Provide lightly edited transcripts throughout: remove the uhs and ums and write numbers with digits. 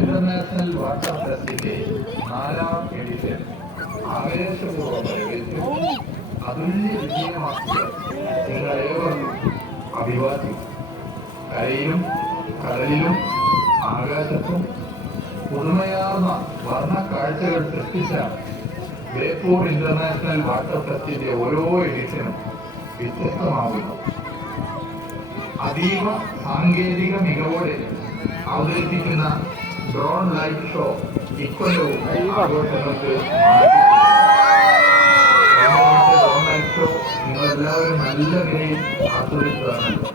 International water ഫെസ്റ്റിന്റെ 4ാം edition ആവേശപൂർവ്വം പ്രവേശിച്ചു അതുല്യ വിജയമാക്കിയ നിങ്ങളേവർക്കും അഭിവാദ്യം. കരയിലും കടലിലും ആകാശത്തും പുതുമയാർന്ന വർണ്ണ കാഴ്ചകൾ സൃഷ്ടിച്ച ബേപ്പൂർ ഇന്റർനാഷണൽ വാട്ടർ ഫെസ്റ്റിന്റെ ഓരോ എഡിഷനും വ്യത്യസ്തമാകുന്നു. അതീവ സാങ്കേതിക മികവോടെ അവതരിപ്പിക്കുന്ന ഡ്രോൺ ലൈറ്റ് ഷോ ഇക്കൊല്ലവും ആഘോഷങ്ങൾക്ക് ഡ്രോൺ ലൈറ്റ് ഷോ നിങ്ങളെല്ലാവരും നല്ല നിലയിൽ ആസ്വദിച്ചതാണല്ലോ.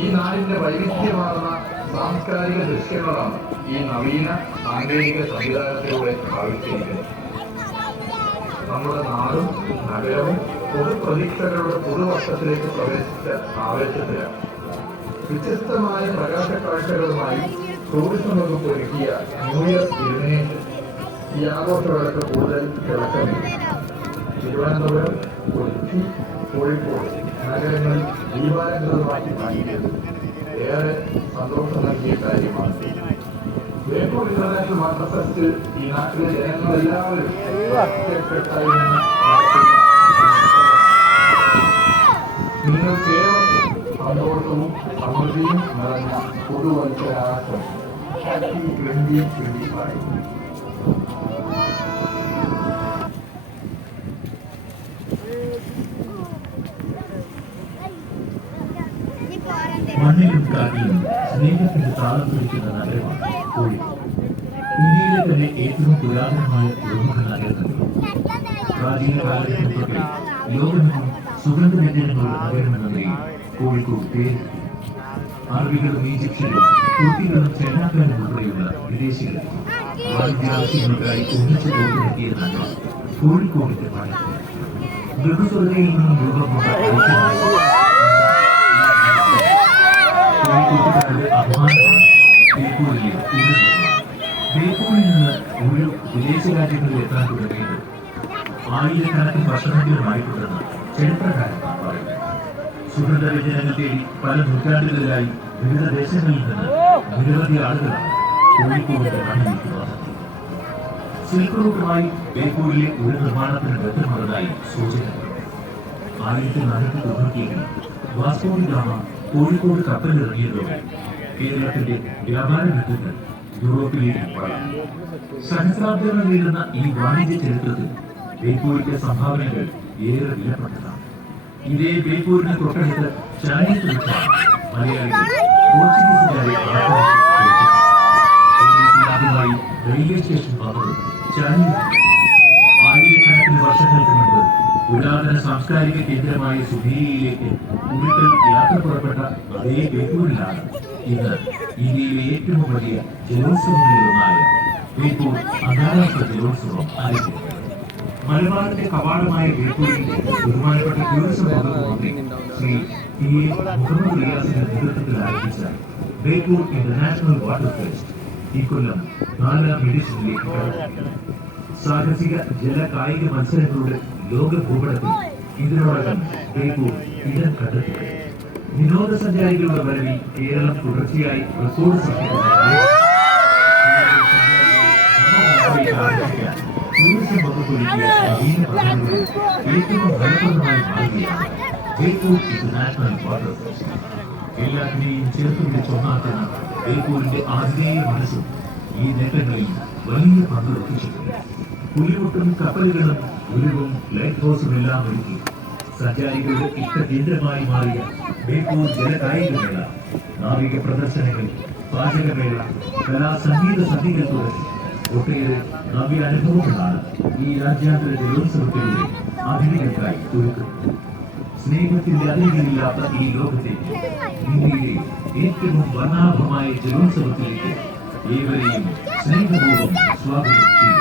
ഈ നാടിന്റെ വൈവിധ്യമാർന്ന സാംസ്കാരിക ദൃശ്യങ്ങളാണ് ഈ നവീന സാങ്കേതിക സംവിധാനത്തിലൂടെ ആവിഷ്കരിക്കുന്നത്. നമ്മുടെ നാടും നഗരവും പൊതുപ്രതീക്ഷകളുടെ പുതുവർഷത്തിലേക്ക് പ്രവേശിച്ച ആവേശത്തിലാണ്. വ്യത്യസ്തമായ പ്രകാശക്കാഴ്ചകളുമായി ടൂറിസം വകുപ്പ് ഒരുക്കിയ ന്യൂ ഇയർ ഇലുമിനേഷൻ ഈ ആഘോഷവേളയ്ക്ക് കൂടുതൽ തിളക്കമില്ല. തിരുവനന്തപുരം, കൊച്ചി, കോഴിക്കോട് നഗരങ്ങളിൽ ദീപാലങ്കളുമായി മാറ്റിയത് ഏറെ സന്തോഷം നൽകിയ കാര്യമാണ്. ബേപ്പൂർ ഇന്റർനാഷണൽ വാട്ടർ ഫെസ്റ്റ് ഈ നാട്ടിലെ ജനങ്ങളെല്ലാവരും നിങ്ങൾക്കേവർക്കും സന്തോഷവും സമൃദ്ധിയും നിറഞ്ഞ പുതുവത്സരാശം. ഹാപ്പി 2025. മണ്ണിലും കാറ്റിലും സ്നേഹത്തിന്റെ താളം പിടിക്കുന്ന നഗരമാണ് കോഴിക്കോട്. ഇന്ത്യയിലെ തന്നെ ഏറ്റവും പുരാതനമായ പ്രമുഖ നഗരങ്ങളിൽ പ്രാചീന കാലഘട്ടം തൊട്ട് ലോകമെങ്ങും സുഗന്ധവ്യഞ്ജനങ്ങളുടെ നഗരമെന്ന നിലയിൽ കോഴിക്കോട് പേര്. അറബികളും ഈജിപ്ഷ്യരും തുർക്കികളും ചൈനാക്കാരും ഉൾപ്പെടെയുള്ള വിദേശികളും വാണിജ്യാവശ്യങ്ങൾക്കായി ഒന്നിച്ചു തോന്നിനെത്തിയ നഗരം കോഴിക്കോടിന്റെ മഴ. മൃഗസ്വരതയിൽ നിന്നും രൂപം കൊണ്ട കോഴിക്കോട്ടുകാരുടെ അഭിമാനമാണ് ബേപ്പൂരിലെ ഉയർന്നത്. ബേപ്പൂരിൽ നിന്ന് ഒരു വിദേശ രാജ്യങ്ങളിൽ എത്താൻ തുടങ്ങിയത് ആയിരക്കണക്കിന് വർഷമെങ്കിലുമായിട്ടുണ്ടെന്ന് ചരിത്രകാരന്മാർ പറയുന്നു. സുഗന്ധവ്യഞ്ജനങ്ങൾ തേടി പല നൂറ്റാണ്ടുകളിലായി വിവിധ ദേശങ്ങളിൽ നിന്ന് നിരവധി ആളുകളാണ് കോഴിക്കോടിന്റെ മണ്ണിലേക്ക് വന്നത്. സിൽക്ക് റൂട്ടുമായി ബേപ്പൂരിലെ ഒരു നിർമ്മാണത്തിന് ബന്ധമുള്ളതായി സൂചനകൾ. 1490 വാസ്കോ ഡി ഗാമ കോഴിക്കോട് കപ്പലിറങ്ങിയതോടെ കേരളത്തിന്റെ വ്യാപാര ബന്ധങ്ങൾ യൂറോപ്പിലേക്ക് വളർന്നു. സഹസ്രാബ്ദങ്ങൾ നീളുന്ന ഈ വാണിജ്യ ചരിത്രത്തിൽ ബേപ്പൂരിന്റെ സംഭാവനകൾ ഏറെ വിലപ്പെട്ടതാണ്. ഇതേ ബേപ്പൂരിന് തൊട്ടടുത്ത് ചായത്ത് വെച്ചാണ് മലയാളികൾ പോർച്ചുഗീസുകാരെ ആദ്യമായി റെയിൽവേ സ്റ്റേഷൻ വന്നത് ചായത്ത്. ആയിരക്കണക്കിന് വർഷങ്ങൾക്ക് മുൻപ് പുരാതന സാംസ്കാരിക കേന്ദ്രമായ സുധീരിയിലേക്ക് കുടിക്കൽ യാത്ര പുറപ്പെട്ട അതേ ബേപ്പൂരിലാണ് ഇന്ന് ഇന്ത്യയിലെ ഏറ്റവും വലിയ ജലോത്സവങ്ങളിലൊന്നായ ബേപ്പൂർ അന്താരാഷ്ട്ര ജലോത്സവം ആരംഭിക്കുന്നത്. മലബാറിന്റെ കവാടമായ ബേപ്പൂരിന്റെ ബഹുമാനപ്പെട്ട ടൂറിസം വകുപ്പ് മന്ത്രി ശ്രീ ടി.എ. മുഹമ്മദ് റിയാസിന്റെ നേതൃത്വത്തിൽ ആരംഭിച്ച ബേപ്പൂർ ഇന്റർനാഷണൽ വാട്ടർ ഫെസ്റ്റ് ഇക്കൊല്ലം 4ാം എഡിഷനിലേക്ക് കടന്നു. സാഹസിക ജല കായിക മത്സരങ്ങളുടെ ലോക ഭൂപടത്തിൽ ഇതിനോടകം ബേപ്പൂർ ഇടം കണ്ടെത്തി. വിനോദസഞ്ചാരികളുടെ വരവിൽ കേരളം തുടർച്ചയായി റെക്കോർഡ് സൃഷ്ടിക്കുന്ന ടൂറിസം വകുപ്പ് ഒരുക്കിയ നവീന പദ്ധതികളിൽ ഏറ്റവും ഫലപ്രദമായി മാറുകയാണ് ബേപ്പൂർ ഇന്റർനാഷണൽ വാട്ടർ ഫെസ്റ്റ്. എല്ലാത്തിനെയും ചേർത്ത് പിടിച്ചൊന്നാക്കുന്ന ബേപ്പൂരിന്റെ ആതിഥേയ മനസ്സും ഈ നേട്ടങ്ങളിൽ വലിയ പങ്ക് വഹിച്ചിട്ടുണ്ട്. പുലിമുട്ടും കപ്പലുകളും ഉരുവും ലൈറ്റ് ഹൗസും എല്ലാം ഒരുക്കി സഞ്ചാരികളുടെ ഇഷ്ടകേന്ദ്രമായി മാറിയ ബേപ്പൂർ ജലകായികമേള, നാവിക പ്രദർശനങ്ങൾ, പാചകമേള, കലാസംഗീത സന്ധികൾ തുടങ്ങി ഒട്ടേറെ നവ്യ അനുഭവങ്ങളാണ് ഈ രാജ്യാന്തര ജലോത്സവത്തിലൂടെ അതിഥികൾക്കായി ഒരുക്കുന്നത്. സ്നേഹത്തിന്റെ അതിരുകളില്ലാത്ത ഈ ലോകത്തെ ഇന്ത്യയിലെ ഏറ്റവും വർണ്ണാഭമായ ജലോത്സവത്തിലേക്ക് ഏവരെയും സ്നേഹപൂർവ്വം സ്വാഗതം ചെയ്യും.